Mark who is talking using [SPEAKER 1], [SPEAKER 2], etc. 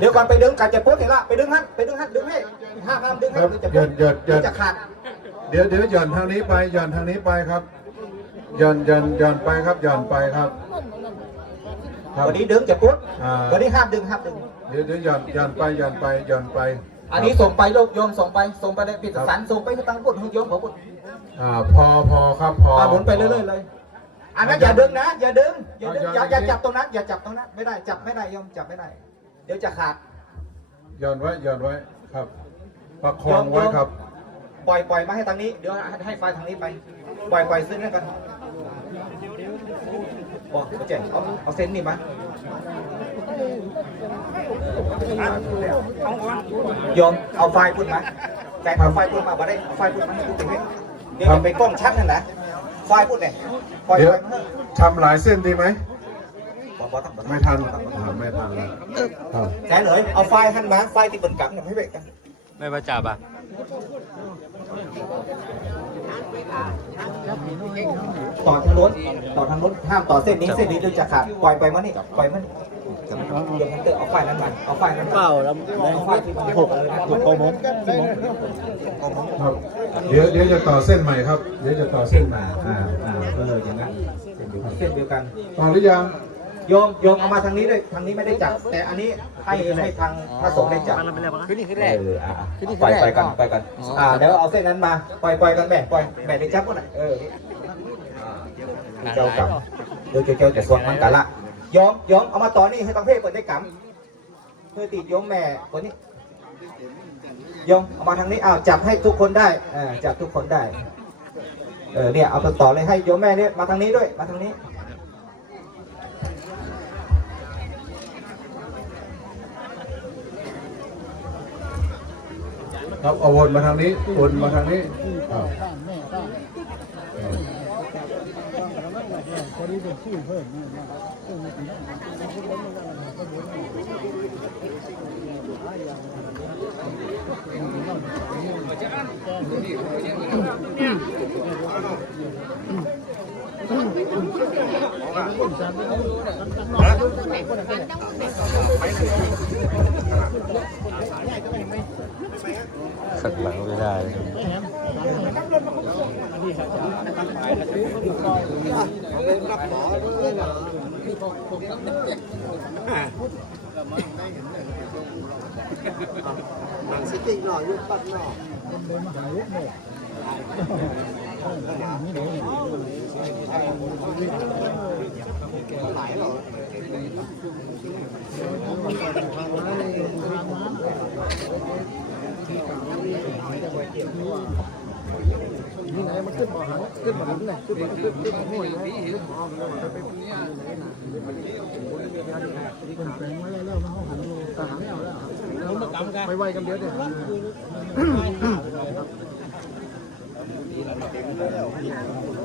[SPEAKER 1] เดี๋ยวก่
[SPEAKER 2] อนไปดึงการจะปุ๊บเห็นละไปดึงฮั่นไปดึงฮั่นดึงให้ห้ามห้ามดึงให้ครับจะหย่อน
[SPEAKER 1] หย่อนหย่อนจ
[SPEAKER 2] ะขาด
[SPEAKER 1] เดี๋ยวเดี๋ยวหย่อนทางนี้ไปหย่อนทางนี้ไปครับหย่อนหย่อนหย่อนไปครับหย่อนไปครับครับ วัน
[SPEAKER 2] นี้ดึงจะปุ๊บ
[SPEAKER 1] อ่า วันน
[SPEAKER 2] ี้ห้ามดึงห้ามดึง
[SPEAKER 1] เดี๋ยวเดี๋ยวหย่อนหย่อนไปหย่อนไปหย่อนไป
[SPEAKER 2] อันนี้ส่งไปโยมโยมส่งไปส่งไปในปิดสารส่งไปให้ตั้งพุทธให้โยมของพุทธ
[SPEAKER 1] อ่าพอพอครับพออ่าหมุนไปเรื่อย
[SPEAKER 2] ๆเลย อันนั้นอย่าดึงนะ อย่าดึงอย่าดึงอย่าอย่าอย่าจับตรงนั้น อย่าจับตรงนั้นไม่ได้จับไม่ได้โยมจับไม่ได้ เดี๋ยวจะขาด
[SPEAKER 1] หย่อนไว้หย่อนไว้ครับ ประคองไว้ครับ
[SPEAKER 2] ปล่อยปล่อยมาให้ทางนี้ เดี๋ยวให้ให้ไฟทางนี้ไป ปล่อยปล่อยเส้นนั่นกันบอกเอาเจ๋งเอาเอาเส้นนี่มาโยมเอาไฟพุ่นมาแกเอาไฟพุ่นมาบ่ได้เอาไฟพุ่นมาให้กูถึงให้เดี๋ยวจะไปกล้องชัดนั่นนะไฟพุ่นเนี่ยปล่อยเดี๋ยวไฟมา
[SPEAKER 1] ทำหลายเส้นดีไหม
[SPEAKER 2] บ่บ่ต้องบ่ต้องไม่ทัน
[SPEAKER 1] อ่าไม่ทันแล้วครับ
[SPEAKER 2] แกเลยเอาไฟหันมาไฟที่เป็นกำเนี่ยให้เบรกกัน
[SPEAKER 3] ไม่มาจับอะ
[SPEAKER 2] ต่อทางรถต่อทางรถห้ามต่อเส้นนี้เส้นนี้เดี๋ยวจะขาดปล่อยไปมานี่ปล่อยมัน
[SPEAKER 3] เดี๋
[SPEAKER 2] ยวมันเตะเอาไฟนั้นมาเอาไฟนั้นมาเปล่า
[SPEAKER 4] แล้ว
[SPEAKER 2] เอาไฟที่มันหกเลยนะหกโกมง
[SPEAKER 1] ครับ
[SPEAKER 2] เดี๋ยว
[SPEAKER 1] เดี๋ยวจะต่อเส้นใหม่ครับ เดี๋ยวจะต่อเส้นใหม
[SPEAKER 2] ่อ่าอ่าเอออย่างนั้นเส้นเดียวกัน
[SPEAKER 1] ต่อหรือยัง
[SPEAKER 2] โยมโยมเอามาทางนี้ด้วยทางนี้ไม่ได้จับ แต่อันนี้ให้ให้ทางพระสงฆ์ได้จับ
[SPEAKER 3] ขึ้นนี่ขึ
[SPEAKER 2] ้นเอแรกออ่าปล่อยไปกันไปกันอ่าเดี๋ยวเอาเส้นนั้นมาปล่อยปล่อยกันแม่ปล่อยแม่ได้จับก็ได้เออ
[SPEAKER 3] นี่เจ้ากรรม
[SPEAKER 2] เดี๋ยวเจ้าจะสวงมันกันละยอมยอมเอามาต่อนี่ให้ตังเพศเปิดได้กรรมเพื่อติดโยมแม่คนนี้โยมเอามาทางนี้อ้าวจับให้ทุกคนได้อ่าจับทุกคนได้ เออเนี่ยเอาไปต่อเลยให้โยมแม่เนี่ยมาทางนี้ด้วยมาทางนี้
[SPEAKER 1] ครับเอาวนมาทางนี้วนมาทางนี้อ่า
[SPEAKER 3] ขัดหลังไม่ได้ ไ
[SPEAKER 4] นี่ไหนมันขึ้นบ่อหันขึ้นบ่อหันเลยขึ้นบ่อขึ้นขึ้นบ่อหัวเลยขึ้นบ่อหัวเลยคนแปลงไว้แล้วมาห้องหันโลตาหันไม่เอาแล้วแล้วมากำกันไปไวกันเดี๋ยวเดี๋ยวนี่แล้วเต็มแล้ว